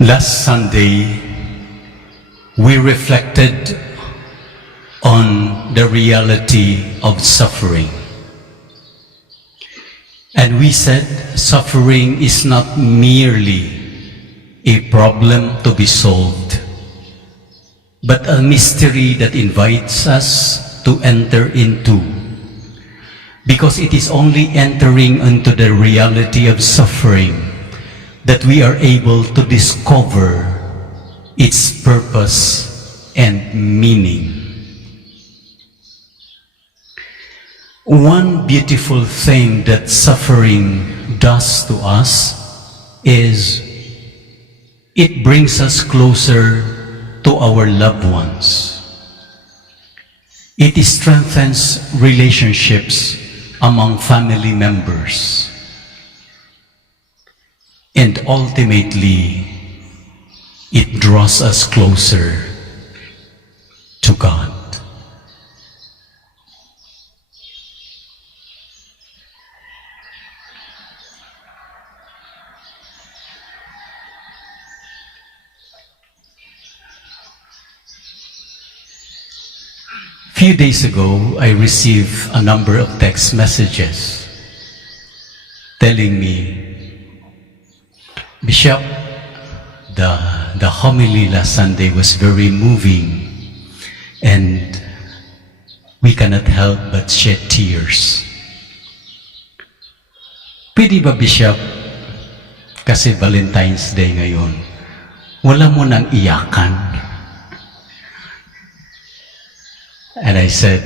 Last Sunday, we reflected on the reality of suffering. And we said suffering is not merely a problem to be solved, but a mystery that invites us to enter into, because it is only entering into the reality of suffering that we are able to discover its purpose and meaning. One beautiful thing that suffering does to us is it brings us closer to our loved ones. It strengthens relationships among family members. And ultimately, it draws us closer to God. A few days ago, I received a number of text messages telling me, Bishop, the homily last Sunday was very moving, and we cannot help but shed tears. Pwede ba, Bishop, kasi Valentine's Day ngayon, wala mo nang iyakan? And I said,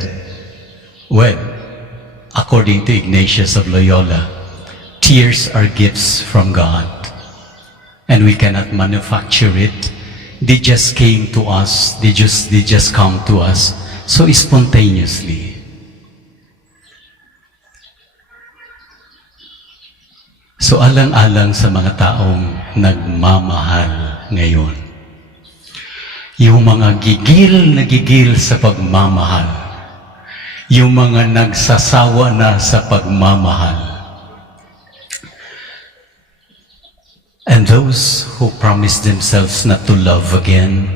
well, according to Ignatius of Loyola, tears are gifts from God, and we cannot manufacture it. They just came to us, they just come to us so spontaneously. So alang-alang sa mga taong nagmamahal ngayon, yung mga gigil na gigil sa pagmamahal, yung mga nagsasawa na sa pagmamahal, and those who promise themselves not to love again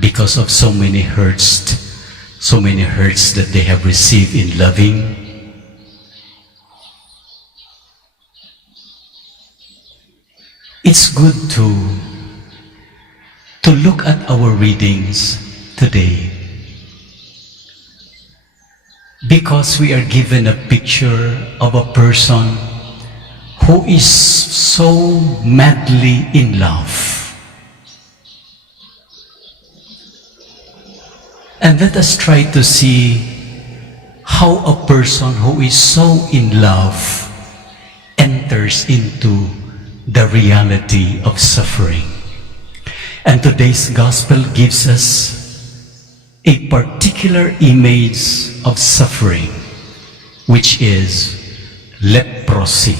because of so many hurts that they have received in loving. It's good to look at our readings today, because we are given a picture of a person who is so madly in love. And let us try to see how a person who is so in love enters into the reality of suffering. And today's gospel gives us a particular image of suffering, which is leprosy.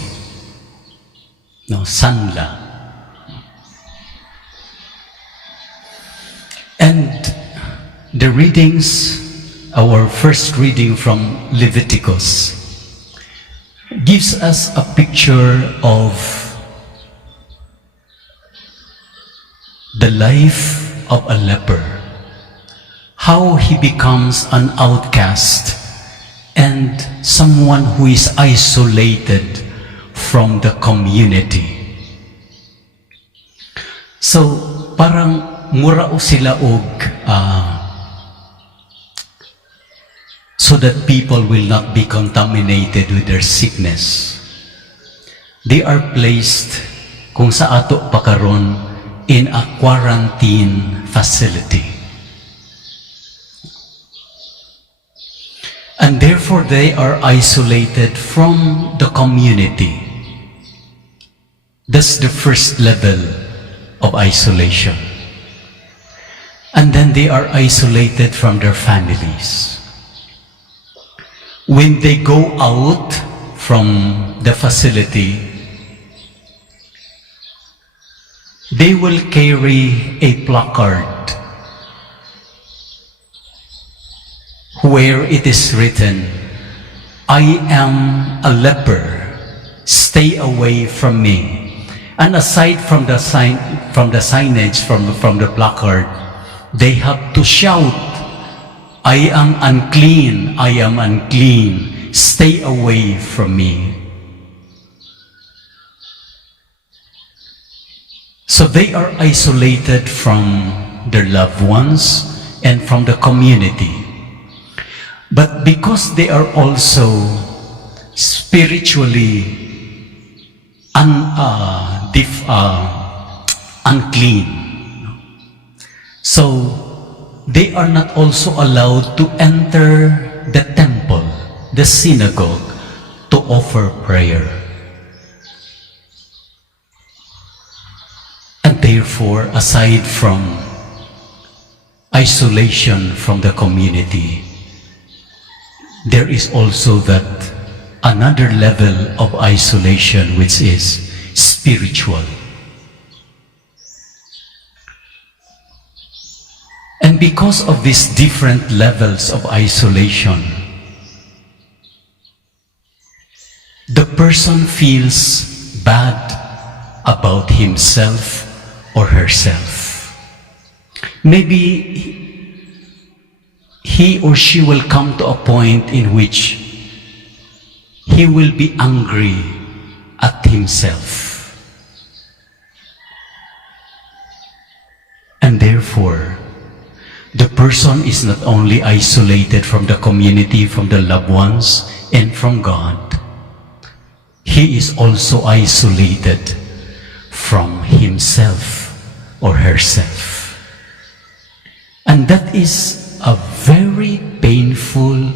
No, sanla. And the readings, our first reading from Leviticus, gives us a picture of the life of a leper, how he becomes an outcast and someone who is isolated from the community. So, parang murao sila og so that people will not be contaminated with their sickness. They are placed kung sa ato pa karon in a quarantine facility. And therefore they are isolated from the community. That's the first level of isolation. And then they are isolated from their families. When they go out from the facility, they will carry a placard where it is written, "I am a leper, stay away from me. And aside from the signage, from the placard, they have to shout, "I am unclean, I am unclean, stay away from me." So they are isolated from their loved ones and from the community. But because they are also spiritually unclean, so they are not also allowed to enter the temple, the synagogue, to offer prayer. And therefore, aside from isolation from the community, there is also that another level of isolation, which is spiritual. And because of these different levels of isolation, the person feels bad about himself or herself. Maybe he or she will come to a point in which he will be angry at himself. And therefore, the person is not only isolated from the community, from the loved ones, and from God, he is also isolated from himself or herself. And that is a very painful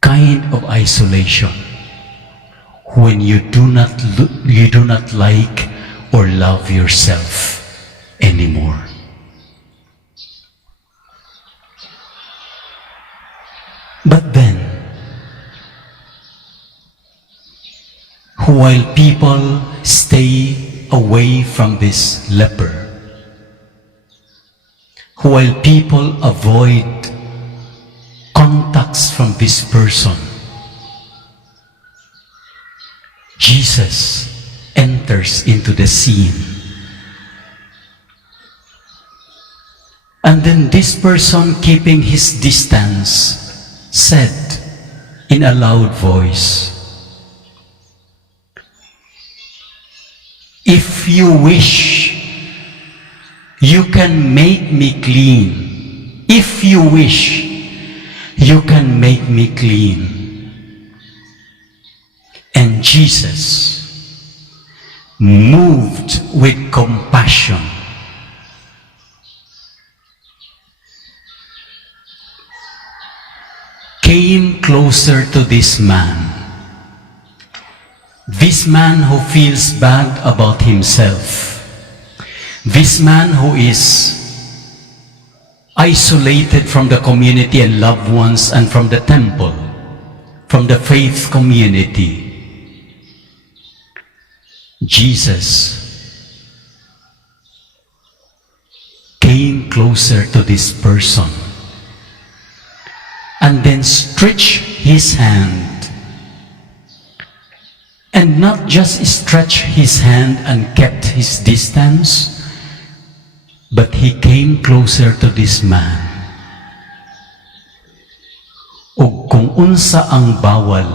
kind of isolation, when you do not like or love yourself anymore. But then, while people stay away from this leper, while people avoid contacts from this person, Jesus enters into the scene. And then this person, keeping his distance, said in a loud voice, "If you wish, you can make me clean. If you wish, you can make me clean." And Jesus, moved with compassion, came closer to this man who feels bad about himself, this man who is isolated from the community and loved ones and from the temple, from the faith community. Jesus came closer to this person and then stretched his hand, and not just stretched his hand and kept his distance, but he came closer to this man. O kung unsa ang bawal,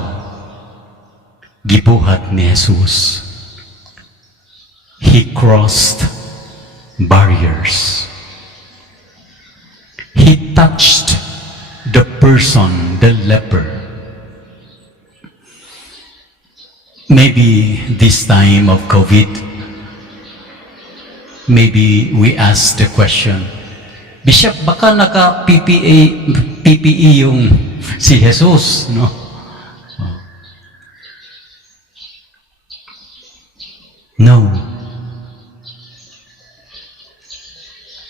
gibuhat ni Jesus. He crossed barriers. He touched the person, the leper. Maybe this time of COVID, maybe we ask the question, Bishop, baka naka-PPE yung si Jesus, no? No.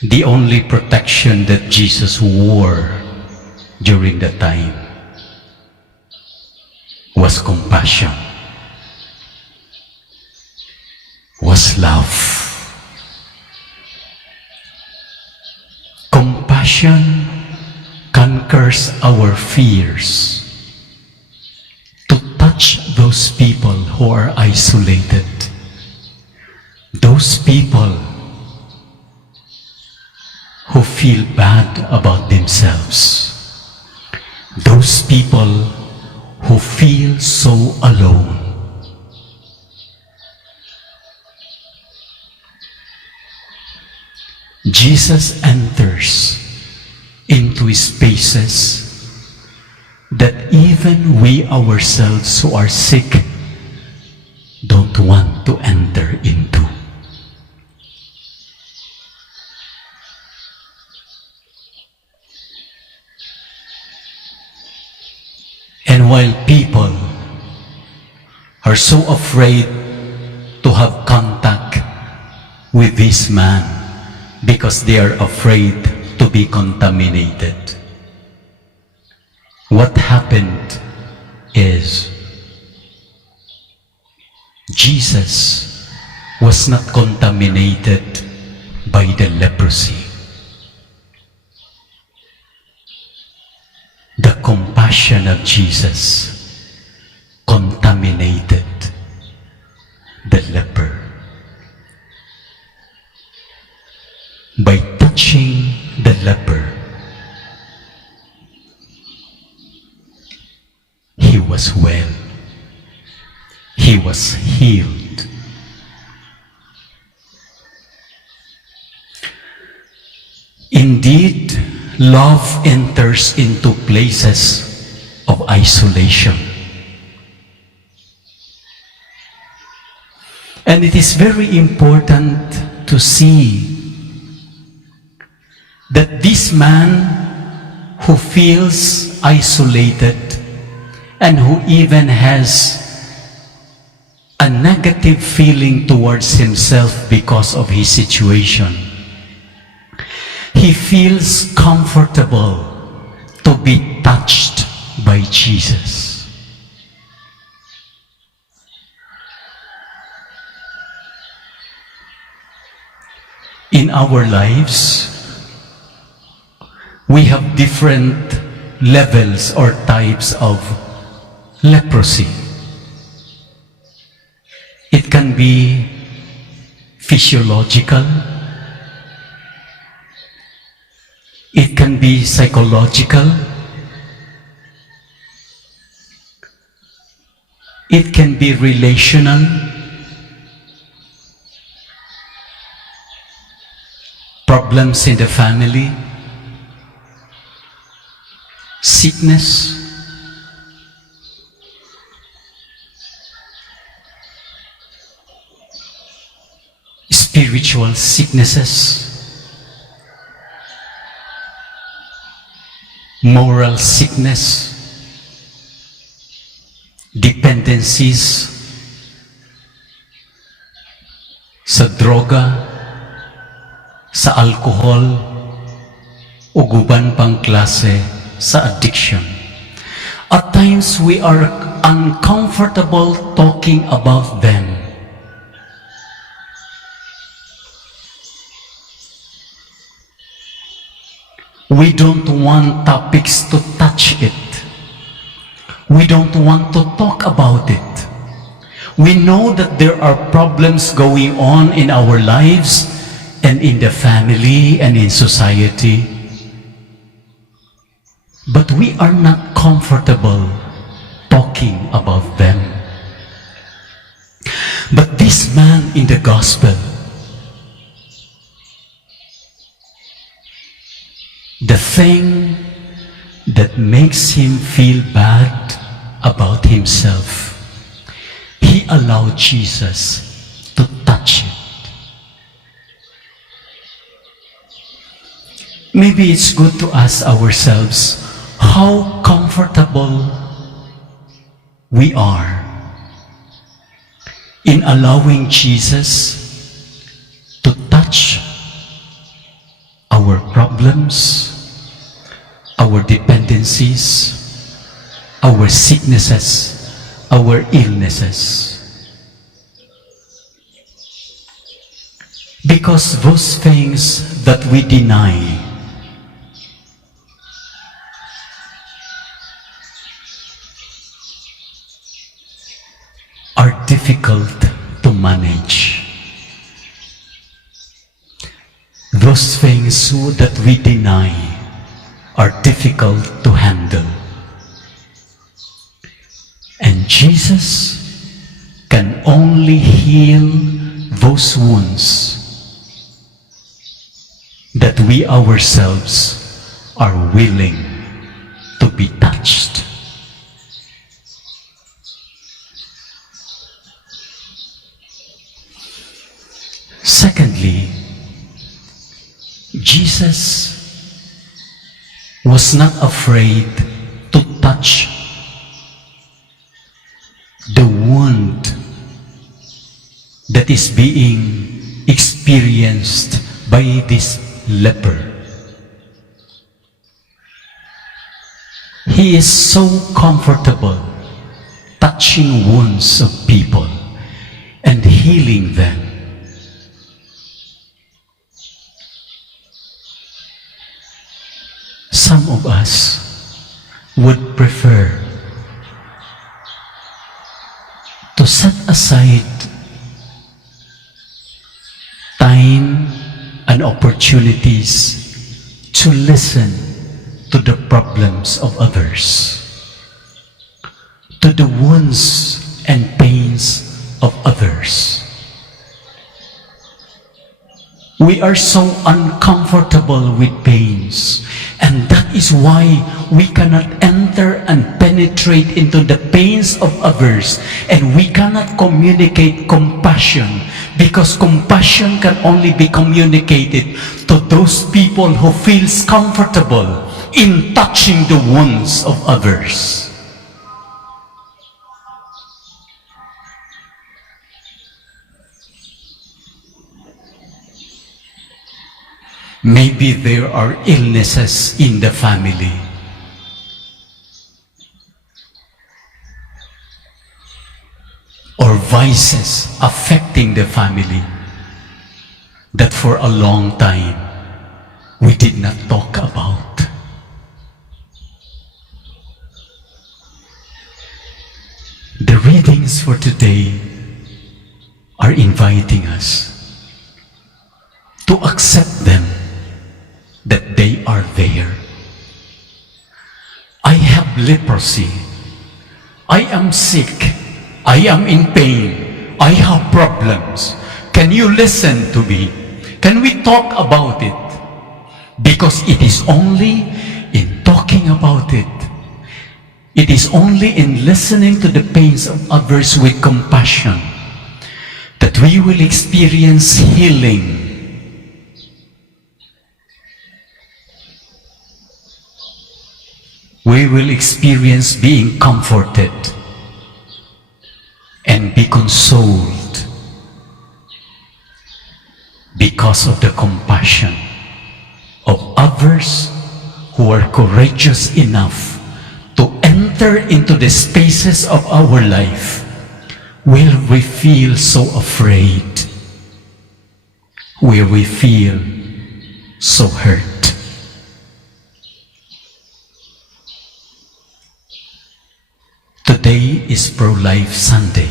The only protection that Jesus wore during that time was compassion, was love. Compassion conquers our fears to touch those people who are isolated, those people who feel bad about themselves, those people who feel so alone. Jesus enters into spaces that even we ourselves who are sick don't want to enter into. And while people are so afraid to have contact with this man because they are afraid to be contaminated, what happened is Jesus was not contaminated by the leprosy. The compassion of Jesus contaminated the leper. By touching the leper, he was well. He was healed. Indeed, love enters into places of isolation. And it is very important to see that this man who feels isolated and who even has a negative feeling towards himself because of his situation, he feels comfortable to be touched by Jesus. In our lives, we have different levels or types of leprosy. It can be physiological, it can be psychological, it can be relational, problems in the family, sickness, spiritual sicknesses, moral sickness, dependencies sa droga, sa alcohol, uguban pang klase sa addiction. At times we are uncomfortable talking about them. We don't want topics to touch it. We don't want to talk about it. We know that there are problems going on in our lives and in the family and in society. But we are not comfortable talking about them. But this man in the gospel, the thing that makes him feel bad about himself, he allowed Jesus to touch it. Maybe it's good to ask ourselves how comfortable we are in allowing Jesus to touch our problems, our dependencies, our sicknesses, our illnesses. Because those things that we deny are difficult to manage. those things that we deny are difficult to handle. And Jesus can only heal those wounds that we ourselves are willing to be touched. Secondly, Jesus was not afraid to touch the wound that is being experienced by this leper. He is so comfortable touching wounds of people and healing them. Some of us would prefer to set aside time and opportunities to listen to the problems of others, to the wounds and pains of others. We are so uncomfortable with pains, and that is why we cannot enter and penetrate into the pains of others, and we cannot communicate compassion, because compassion can only be communicated to those people who feels comfortable in touching the wounds of others. Maybe there are illnesses in the family. Or vices affecting the family that for a long time we did not talk about. The readings for today are inviting us to accept them, that they are there. I have leprosy. I am sick. I am in pain. I have problems. Can you listen to me? Can we talk about it? Because it is only in talking about it, it is only in listening to the pains of others with compassion that we will experience healing. We will experience being comforted and be consoled because of the compassion of others who are courageous enough to enter into the spaces of our life where we feel so afraid, where we feel so hurt. Today is Pro-Life Sunday.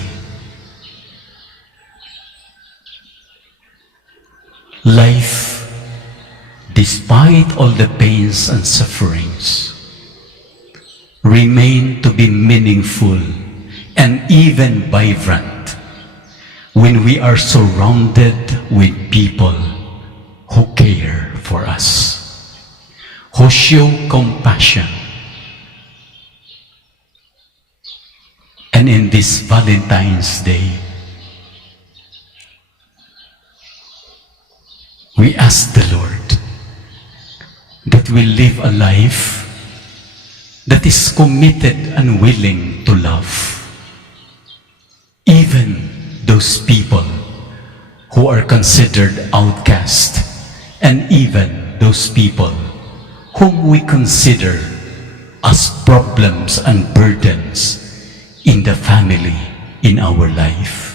Life, despite all the pains and sufferings, remain to be meaningful and even vibrant when we are surrounded with people who care for us, who show compassion. And in this Valentine's Day, we ask the Lord that we live a life that is committed and willing to love even those people who are considered outcast, and even those people whom we consider as problems and burdens in the family, in our life.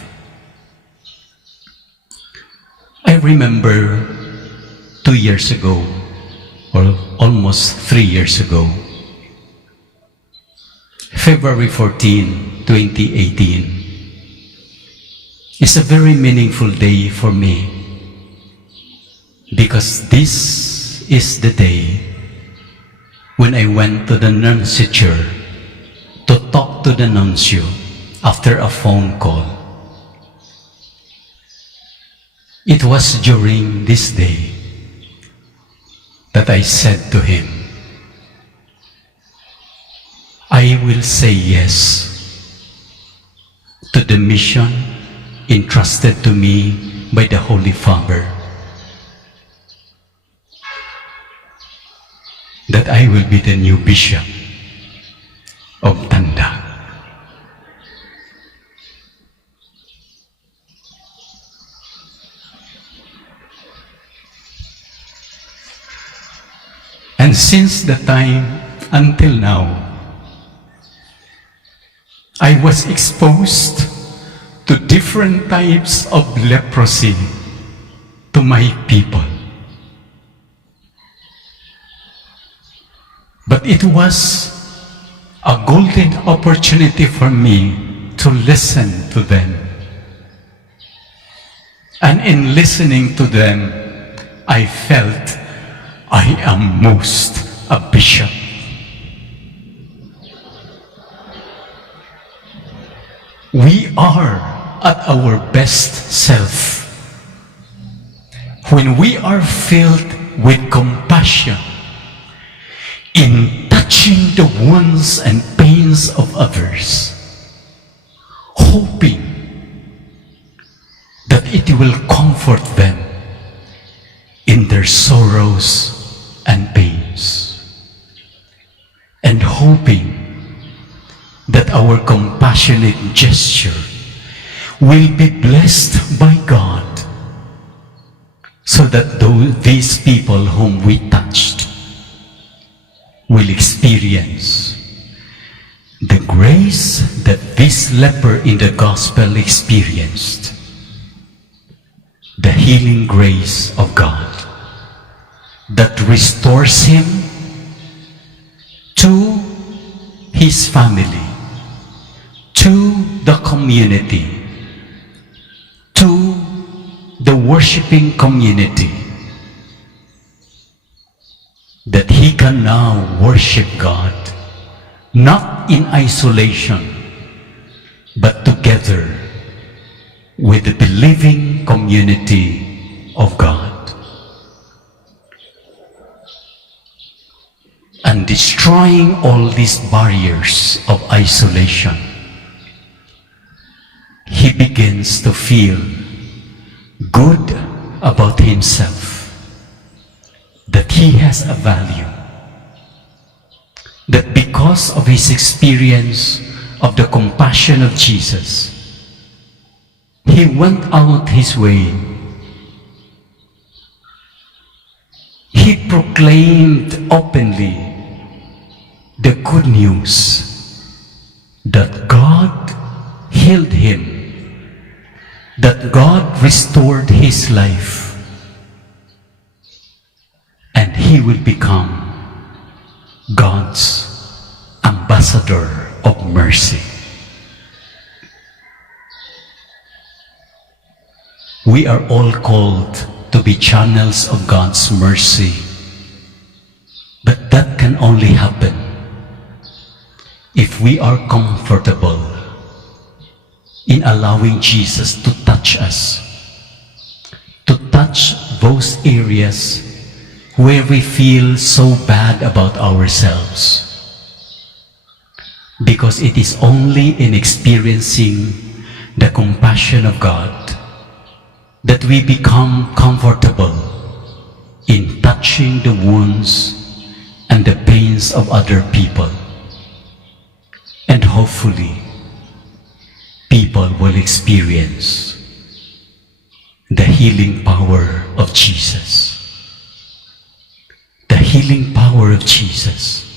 I remember 2 years ago, or almost 3 years ago, February 14, 2018, is a very meaningful day for me because this is the day when I went to the nunciature to talk to the nuncio after a phone call. It was during this day that I said to him, I will say yes to the mission entrusted to me by the Holy Father, that I will be the new bishop of Tandag. And since the time until now, I was exposed to different types of leprosy to my people. But it was a golden opportunity for me to listen to them. And in listening to them, I felt I am most a bishop. We are at our best self when we are filled with compassion in touching the wounds and pains of others, hoping that it will comfort them in their sorrows and pains, and hoping that our compassionate gesture will be blessed by God, so that these people whom we touched will experience the grace that this leper in the gospel experienced, the healing grace of God that restores him to his family, to the community, to the worshiping community, that he can now worship God, not in isolation, but together with the believing community of God, and destroying all these barriers of isolation. He begins to feel good about himself, that he has a value, that because of his experience of the compassion of Jesus, he went out his way. He proclaimed openly the good news that God healed him, that God restored his life, and he will become God's ambassador of mercy. We are all called to be channels of God's mercy, but that can only happen if we are comfortable in allowing Jesus to touch us, to touch those areas where we feel so bad about ourselves. Because it is only in experiencing the compassion of God that we become comfortable in touching the wounds and the pains of other people. And hopefully, people will experience the healing power of Jesus. The healing power of Jesus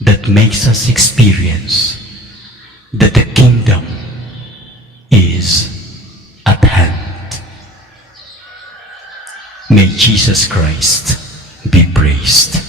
that makes us experience that the kingdom is at hand. May Jesus Christ be praised.